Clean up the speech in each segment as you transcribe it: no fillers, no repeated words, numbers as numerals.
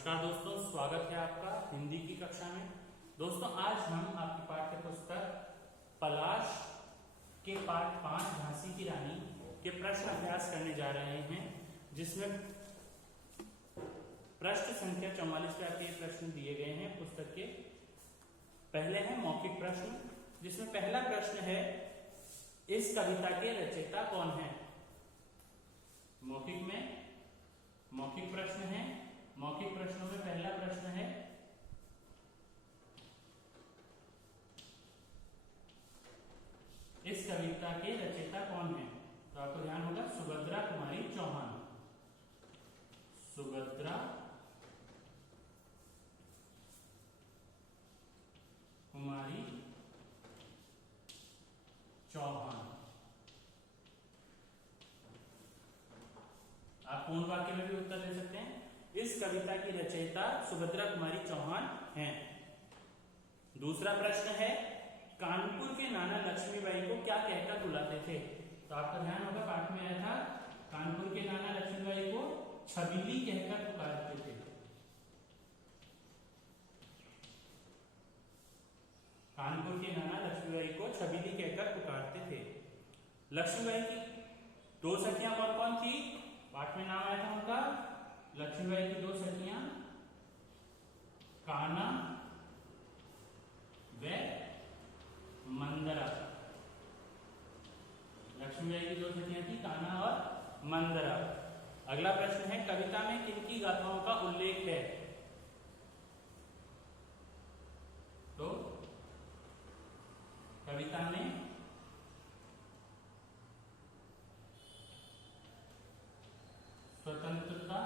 नमस्कार दोस्तों, स्वागत है आपका हिंदी की कक्षा में। दोस्तों, आज हम आपकी पाठ्य पुस्तक पलाश के पाठ 5 झांसी की रानी के प्रश्न अभ्यास करने जा रहे हैं, जिसमें प्रश्न संख्या 44 पे आपके प्रश्न दिए गए हैं पुस्तक के। पहले है मौखिक प्रश्न, जिसमें पहला प्रश्न है, इस कविता के रचयिता कौन है। मौखिक प्रश्न है। मौखिक प्रश्नों में पहला प्रश्न है, इस कविता के रचयिता कौन है। तो आपको ध्यान होगा सुभद्रा कुमारी चौहान। सुभद्रा कुमारी चौहान। आप पूर्ण वाक्य में भी उत्तर दे सकते हैं। इस कविता की रचयिता सुभद्रा कुमारी चौहान हैं। दूसरा प्रश्न है, कानपुर के नाना लक्ष्मीबाई को क्या कहकर बुलाते थे। तो आपका ध्यान होगा पाठ में आया था, कानपुर के नाना लक्ष्मीबाई को छबीली कहकर पुकारते थे। कानपुर के नाना लक्ष्मीबाई को छबीली कहकर पुकारते थे। लक्ष्मीबाई की दो सखियां कौन कौन थी, पाठ में नाम आया था उनका। लक्ष्मीबाई की दो सखियां काना व मंदरा। लक्ष्मीबाई की दो सखियां थी काना और मंदरा। अगला प्रश्न है, कविता में किनकी गाथाओं का उल्लेख है। तो कविता में स्वतंत्रता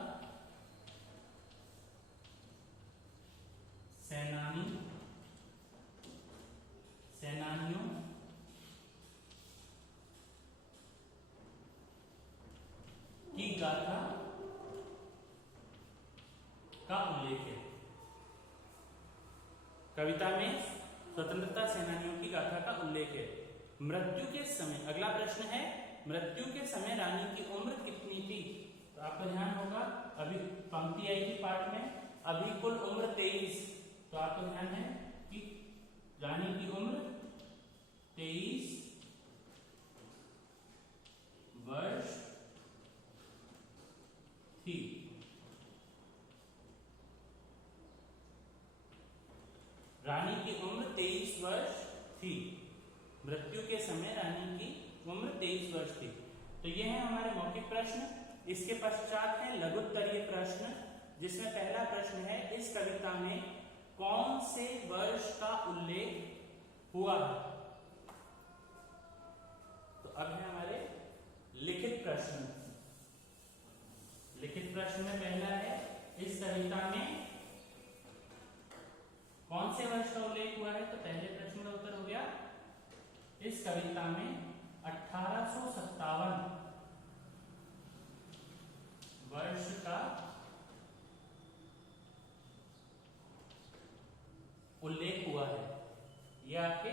सेनानियों की गाथा का उल्लेख है। कविता में स्वतंत्रता सेनानियों की गाथा का उल्लेख है। मृत्यु के समय, अगला प्रश्न है, मृत्यु के समय रानी की उम्र कितनी थी। तो आपका ध्यान होगा, अभी पंक्ति आई थी पाठ में, अभी कुल उम्र 23। तो आपको ध्यान है कि रानी की उम्र 23 वर्ष थी। रानी की उम्र 23 वर्ष थी। मृत्यु के समय रानी की उम्र 23 वर्ष थी। तो ये है हमारे मौखिक प्रश्न। इसके पश्चात है लघुत्तरीय प्रश्न, जिसमें पहला प्रश्न है, इस कविता में कौन से वर्ष का उल्लेख हुआ है। तो अब है हमारे लिखित प्रश्न। लिखित प्रश्न में पहला है, इस कविता में कौन से वर्ष का उल्लेख हुआ है। तो पहले प्रश्न का उत्तर हो गया, इस कविता में 1857 वर्ष का उल्लेख हुआ है। यह आपके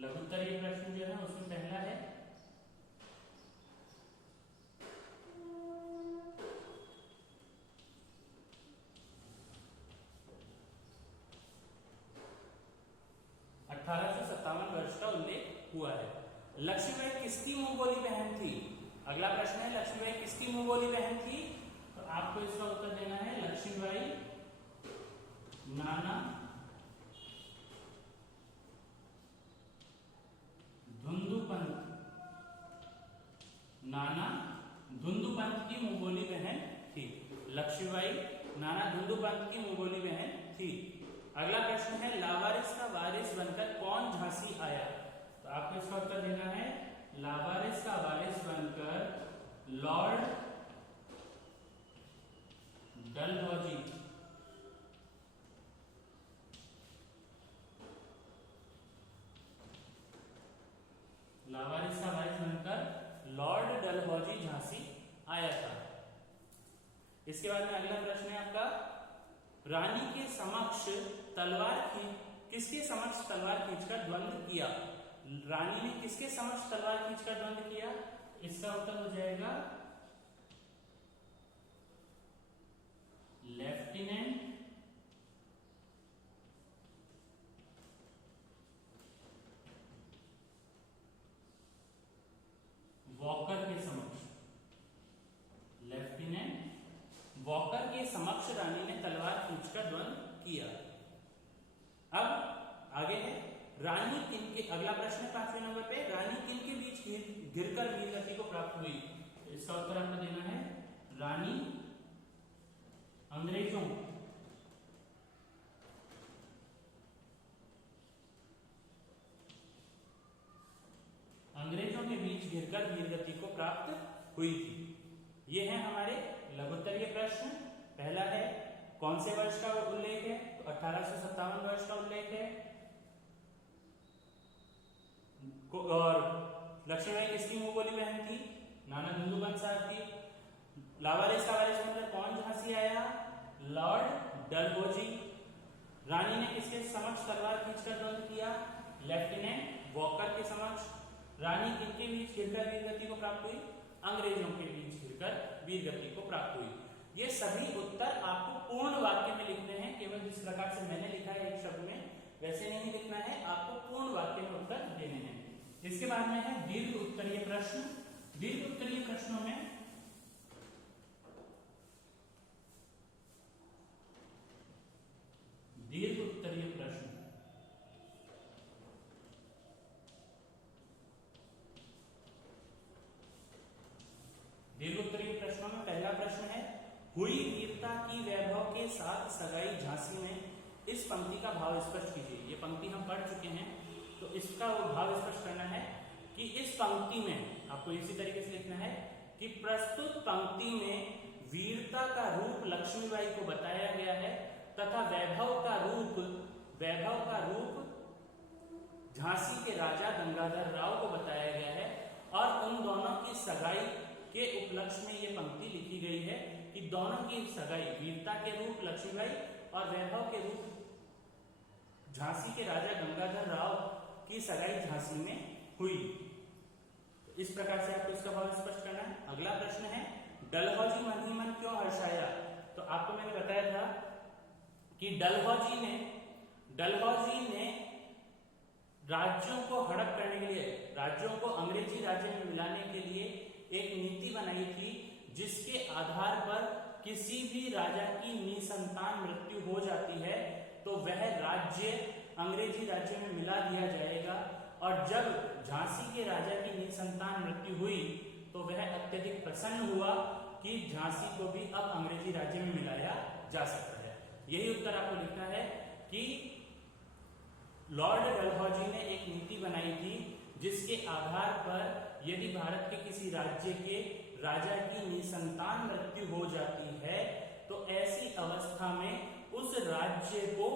लघुत्तरीय प्रश्न जो है उसमें पहला है। वर्ष का उल्लेख हुआ है। लक्ष्मीबाई किसकी मुंह बोली बहन थी। अगला प्रश्न है, लक्ष्मीबाई किसकी मुंह बोली बहन थी। तो आपको इसका उत्तर देना है, लक्ष्मीबाई नाना धुंधुपंत की मुंह बोली बहन थी। लक्ष्मीबाई नाना धुंधुपंत की मुंह बोली बहन थी। अगला प्रश्न है, लावारिस का वारिस बनकर कौन झांसी आया। तो आपको इसका उत्तर देना है, लावारिस का वारिस बनकर लॉर्ड डलहौजी। लावारिस का वारिस बनकर लॉर्ड डलहौजी झांसी आया था। इसके बाद में अगला प्रश्न है आपका, रानी के समक्ष किसके समक्ष तलवार खींचकर द्वंद्व किया। रानी ने किसके समक्ष तलवार खींचकर द्वंद्व किया। इसका उत्तर हो जाएगा अगला प्रश्न है 5वें नंबर पे, रानी किन के बीच घिरकर वीरगति को प्राप्त हुई? तो इसका उत्तर आपको देना है रानी अंग्रेजों के बीच घिरकर वीरगति को प्राप्त हुई थी। ये है हमारे लघुत्तरीय प्रश्न। पहला है कौन से वर्ष का उल्लेख है? तो 1857 वर्ष का उल्लेख है। और लक्ष्मीबाई किसकी मुंह बोली बहन थी? नाना बिंदु बंसार थी। लावारिस का वारिस मतलब कौन झांसी आया? लॉर्ड डलहौजी। रानी ने किसके समक्ष तलवार खींचकर द्वंद किया? लेफ्टिनेंट वॉकर के समक्ष। रानी किनके बीच घिरकर वीरगति को प्राप्त हुई? अंग्रेजों के बीच घिरकर वीरगति को प्राप्त हुई। ये सभी उत्तर आपको पूर्ण वाक्य में लिखने हैं, केवल जिस प्रकार से मैंने लिखा है एक शब्द में वैसे नहीं लिखना है, आपको पूर्ण वाक्य में उत्तर देने हैं। इसके बाद में है दीर्घ उत्तरीय प्रश्न। दीर्घ उत्तरीय प्रश्नों में दीर्घ उत्तरीय प्रश्न दीर्घ उत्तरीय प्रश्नों में पहला प्रश्न है, हुई वीरता की वैभव के साथ सगाई झांसी में, इस पंक्ति का भाव स्पष्ट कीजिए। ये पंक्ति हम पढ़ चुके हैं, तो इसका वो भाव स्पष्ट करना है कि इस पंक्ति में आपको इसी तरीके से लिखना है कि प्रस्तुत पंक्ति में वीरता का रूप लक्ष्मीबाई को बताया गया है तथा वैभव का रूप झांसी के राजा गंगाधर राव को बताया गया है, और उन दोनों की सगाई के उपलक्ष्य में ये पंक्ति लिखी गई है कि दोनों की सगाई, वीरता के रूप लक्ष्मीबाई और वैभव के रूप झांसी के राजा गंगाधर राव की सगाई झांसी में हुई। तो इस प्रकार से आपको इसका भाव स्पष्ट करना है। अगला प्रश्न है, डलहौजी मन ही मन क्यों हर्षाया? तो आपको मैंने बताया था कि डलहौजी ने राज्यों को हड़प करने के लिए, राज्यों को अंग्रेजी राज्य में मिलाने के लिए एक नीति बनाई थी, जिसके आधार पर किसी भी राजा की निसंतान मृत्यु हो जाती है तो वह राज्य अंग्रेजी राज्य में मिला दिया जाएगा। और जब झांसी के राजा की निसंतान मृत्यु हुई तो वह अत्यधिक प्रसन्न हुआ कि झांसी को भी अब अंग्रेजी राज्य में मिलाया जा सकता है। यही उत्तर आपको लिखना है कि लॉर्ड डलहौजी ने एक नीति बनाई थी, जिसके आधार पर यदि भारत के किसी राज्य के राजा की निसंतान मृत्यु हो जाती है तो ऐसी अवस्था में उस राज्य को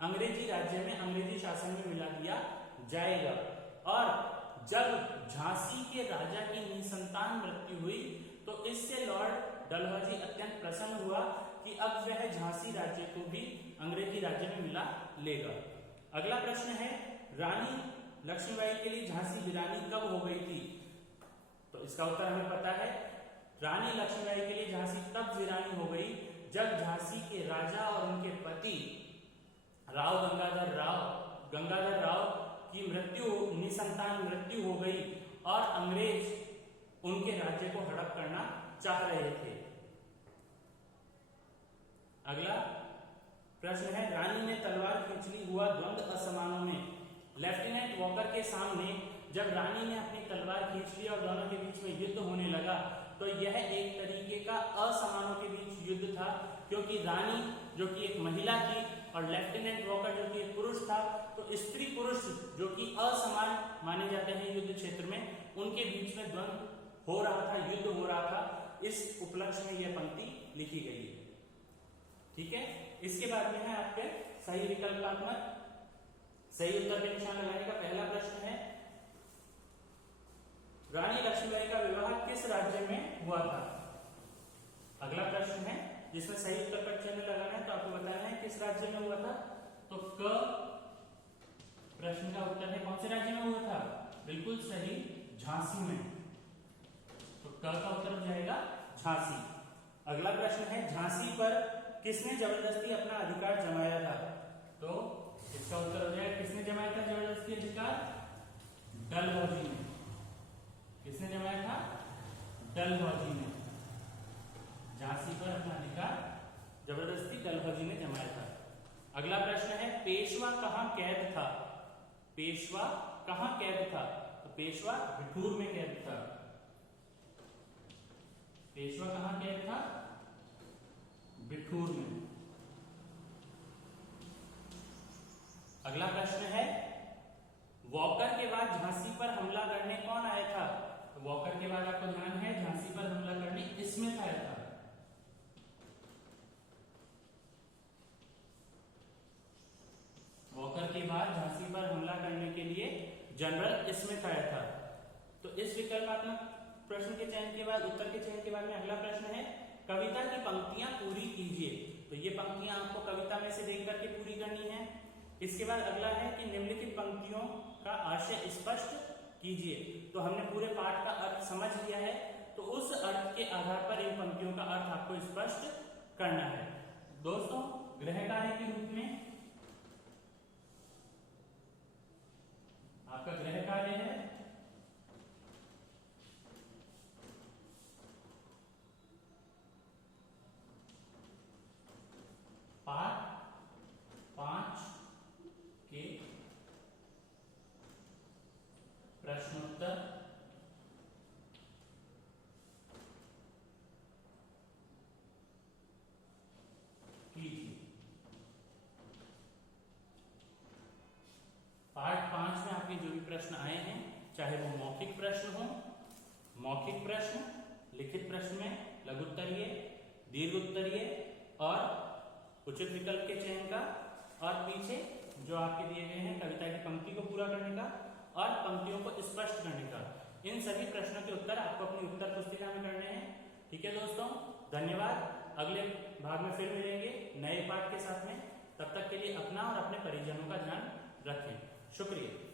अंग्रेजी राज्य में, अंग्रेजी शासन में मिला दिया जाएगा। और जब झांसी के राजा की निसंतान मृत्यु हुई तो इससे लॉर्ड डलहौजी अत्यंत प्रसन्न हुआ कि अब वह झांसी राज्य को भी अंग्रेजी राज्य में मिला लेगा। अगला प्रश्न है, रानी लक्ष्मीबाई के लिए झांसी वीरानी कब हो गई थी? तो इसका उत्तर हमें पता है, रानी लक्ष्मीबाई के लिए झांसी तब वीरानी हो गई जब झांसी के राजा और उनके पति गंगाधर राव की निसंतान मृत्यु हो गई और अंग्रेज उनके राज्य को हड़प करना चाह रहे थे। अगला प्रश्न है, रानी ने तलवार खींच ली, हुआ द्वंद्व असमानों में। लेफ्टिनेंट वॉकर के सामने जब रानी ने अपनी तलवार खींच ली और दोनों के बीच में युद्ध होने लगा तो यह एक तरीके का असमानों के बीच युद्ध था, क्योंकि रानी जो कि एक महिला थी और लेफ्टिनेंट वॉकर जो कि एक पुरुष था, तो स्त्री पुरुष जो कि असमान माने जाते हैं युद्ध क्षेत्र में, उनके बीच में द्वंद्व हो रहा था, युद्ध हो रहा था। इस उपलक्ष्य में यह पंक्ति लिखी गई है। ठीक है, इसके बाद में है आपके सही विकल्पात्मक सही उत्तर पे निशान लगाने का पहला प्रश्न है, रानी लक्ष्मीबाई का विवाह किस राज्य में हुआ था? अगला प्रश्न है जिसमें सही उत्तर पर चिन्ह लगाना है, तो आपको बताना है किस राज्य में हुआ था। तो क प्रश्न का उत्तर है कौन से राज्य में हुआ था? बिल्कुल सही, झांसी में। तो क का उत्तर हो जाएगा झांसी। अगला प्रश्न है, झांसी पर किसने जबरदस्ती अपना अधिकार जमाया था? तो इसका उत्तर हो जाएगा, किसने जमाया था जबरदस्ती अधिकार? डलहौजी ने। किसने जमाया था? डलहौजी ने। झांसी पर अपना अधिकार जबरदस्ती डलहौजी ने जमाया था। अगला प्रश्न है, पेशवा कहां कैद था? पेशवा कहाँ कैद था? तो पेशवा बिठूर में कैद था। पेशवा कहाँ कैद था? बिठूर में। अगला प्रश्न है, वॉकर के बाद झांसी पर हमला करने कौन आया था? तो वॉकर के बाद आपको ध्यान है झांसी पर हमला करने स्मिथ आया था। वॉकर के बाद झांसी पर हमला करने के लिए जनरल स्मिथ आया था। तो इस विकल्पात्मक प्रश्न के चयन के बाद, उत्तर के चयन के बाद में अगला प्रश्न है, कविता की पंक्तियां पूरी कीजिए। तो ये पंक्तियां आपको कविता में से देख करके पूरी करनी है। इसके बाद अगला है कि निम्नलिखित पंक्तियों का आशय स्पष्ट कीजिए। तो हमने पूरे पाठ का अर्थ समझ लिया है, तो उस अर्थ के आधार पर इन पंक्तियों का अर्थ आपको स्पष्ट करना है। दोस्तों, गृह कार्य के रूप में आपका गृह कार्य है पाठ 5 के प्रश्नोत्तर कीजिए। पार्ट 5 में आपके जो भी प्रश्न आए हैं, चाहे वो मौखिक प्रश्न हो, मौखिक प्रश्न, लिखित प्रश्न में लघुत्तरीय, दीर्घ उत्तरीय और उचित विकल्प के चयन का, और पीछे जो आपके दिए गए हैं कविता की पंक्ति को पूरा करने का और पंक्तियों को स्पष्ट करने का, इन सभी प्रश्नों के उत्तर आपको अपनी उत्तर पुस्तिका में करने हैं। ठीक है दोस्तों, धन्यवाद। अगले भाग में फिर मिलेंगे नए पाठ के साथ में। तब तक के लिए अपना और अपने परिजनों का ध्यान रखें। शुक्रिया।